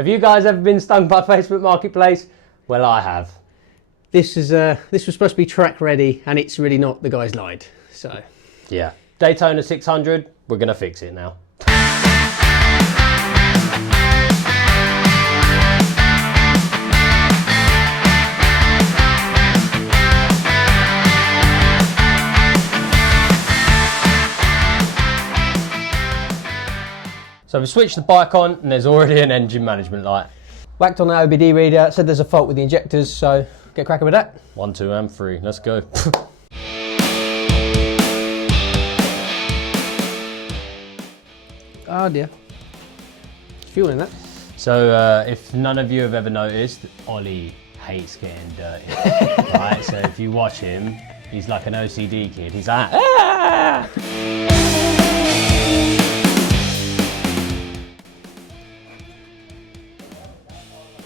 Have you guys ever been stung by Facebook Marketplace? Well, I have. This was supposed to be track ready, and it's really not. The guys lied. So yeah, Daytona 600. We're gonna fix it now. So we switched the bike on and there's already an engine management light. Whacked on the OBD reader, said there's a fault with the injectors, so get cracking with that. 1, 2 and 3, let's go. Oh dear. Fuel in that. So if none of you have ever noticed, Ollie hates getting dirty. Right, so if you watch him, he's like an OCD kid. He's like, ah!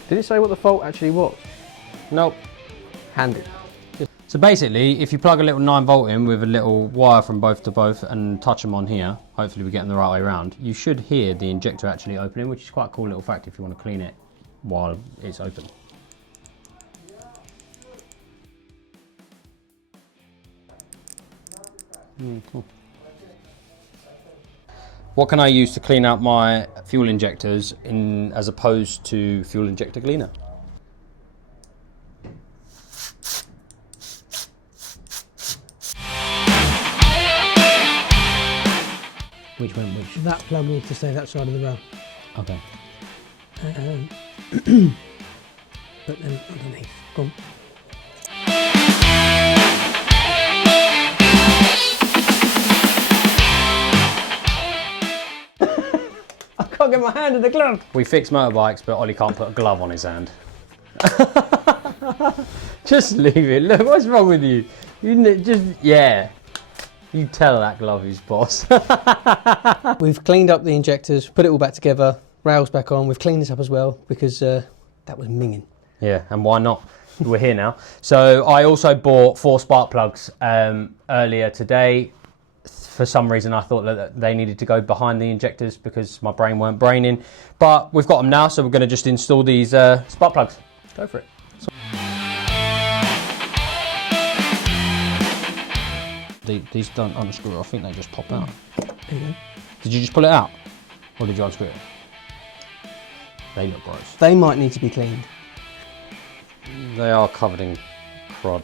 Did it say what the fault actually was? Nope. Handy. So basically, if you plug a little 9-volt in with a little wire from both to both and touch them on here, hopefully we're getting the right way around, you should hear the injector actually opening, which is quite a cool little fact if you want to clean it while it's open. Cool. What can I use to clean out my fuel injectors as opposed to fuel injector cleaner? Which went which? That plug needs to stay that side of the rail. Okay. But then underneath. Go on. I can't get my hand in the glove. We fix motorbikes, but Ollie can't put a glove on his hand. Just leave it. Look, what's wrong with you? Yeah. You tell that glove who's boss. We've cleaned up the injectors, put it all back together, rails back on. We've cleaned this up as well because that was minging. Yeah, and why not? We're here now. So I also bought 4 spark plugs earlier today. For some reason I thought that they needed to go behind the injectors because my brain weren't braining. But we've got them now, so we're going to just install these spark plugs. Go for it. These don't unscrew, I think they just pop out. There you go. Did you just pull it out? Or did you unscrew it? They look gross. They might need to be cleaned. They are covered in crud.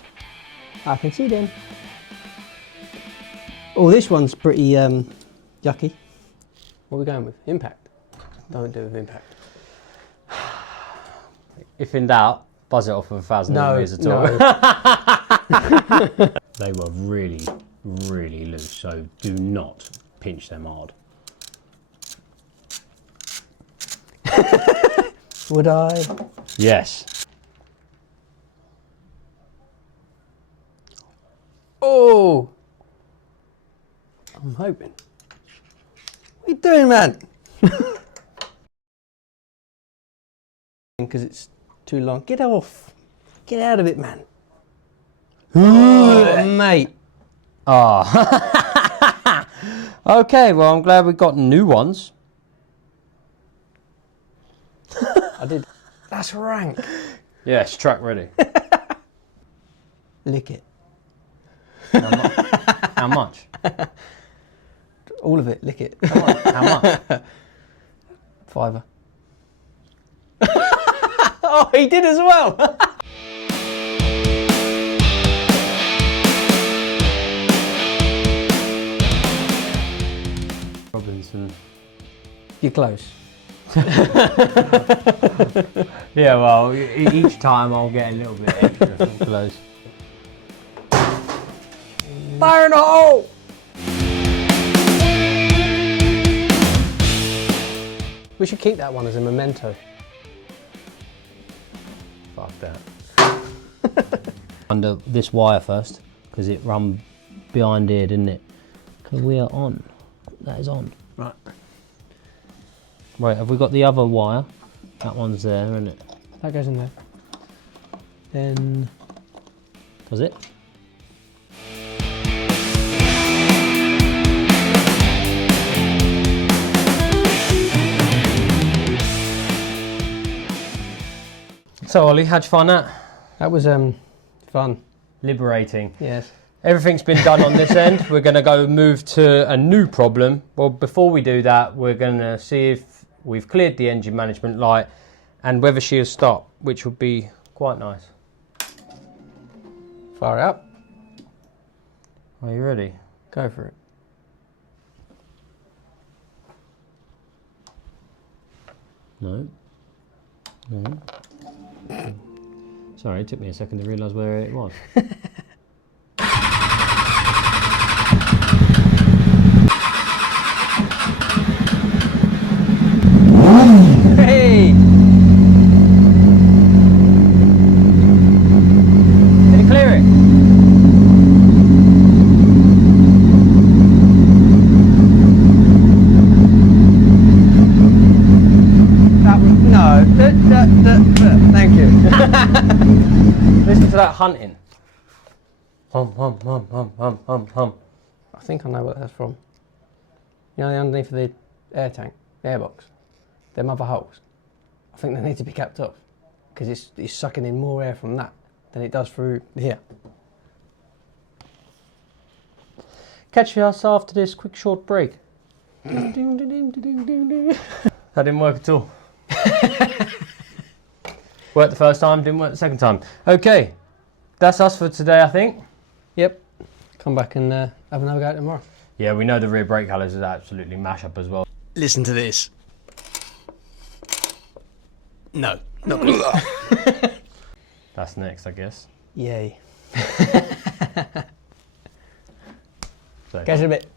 I can see them. Oh, this one's pretty yucky. What are we going with? Impact? Don't do it with impact. If in doubt, buzz it off with 1,000 millimeters at all. No. They were really, really loose, so do not pinch them hard. Would I? Yes. Oh! I'm hoping. What are you doing, man? Because it's too long. Get off. Get out of it, man. Oh, mate. Ah. Okay, well, I'm glad we got new ones. I did. That's rank. Yes, track ready. Lick it. How much? All of it. Lick it. How much? £5. Oh, he did as well. Robinson. You're close. Yeah, well, each time I'll get a little bit extra close. Fire in the hole! We should keep that one as a memento. Fuck that. Under this wire first, because it run behind here, didn't it? Because we are on. That is on. Right. Right, have we got the other wire? That one's there, isn't it? That goes in there. Then... Does it? So Ollie, how'd you find that? That was fun. Liberating. Yes. Everything's been done on this end. We're going to go move to a new problem. Well, before we do that, we're going to see if we've cleared the engine management light and whether she has stopped, which would be quite nice. Fire up. Are you ready? Go for it. No. No. Sorry, it took me a second to realise where it was. Hey! Did it clear it? No. Thank you. Listen to that hunting. Hum, hum, hum, hum, hum, hum, hum. I think I know what that's from. You know, underneath of the air tank, the airbox, them other holes. I think they need to be capped off because it's sucking in more air from that than it does through here. Catch us after this quick short break. That didn't work at all. Worked the first time, didn't work the second time. Okay, that's us for today, I think. Yep. Come back and have another go tomorrow. Yeah, we know the rear brake colours is absolutely mash up as well. Listen to this. No, not good. That's next, I guess. Yay. So. Catch you in a bit.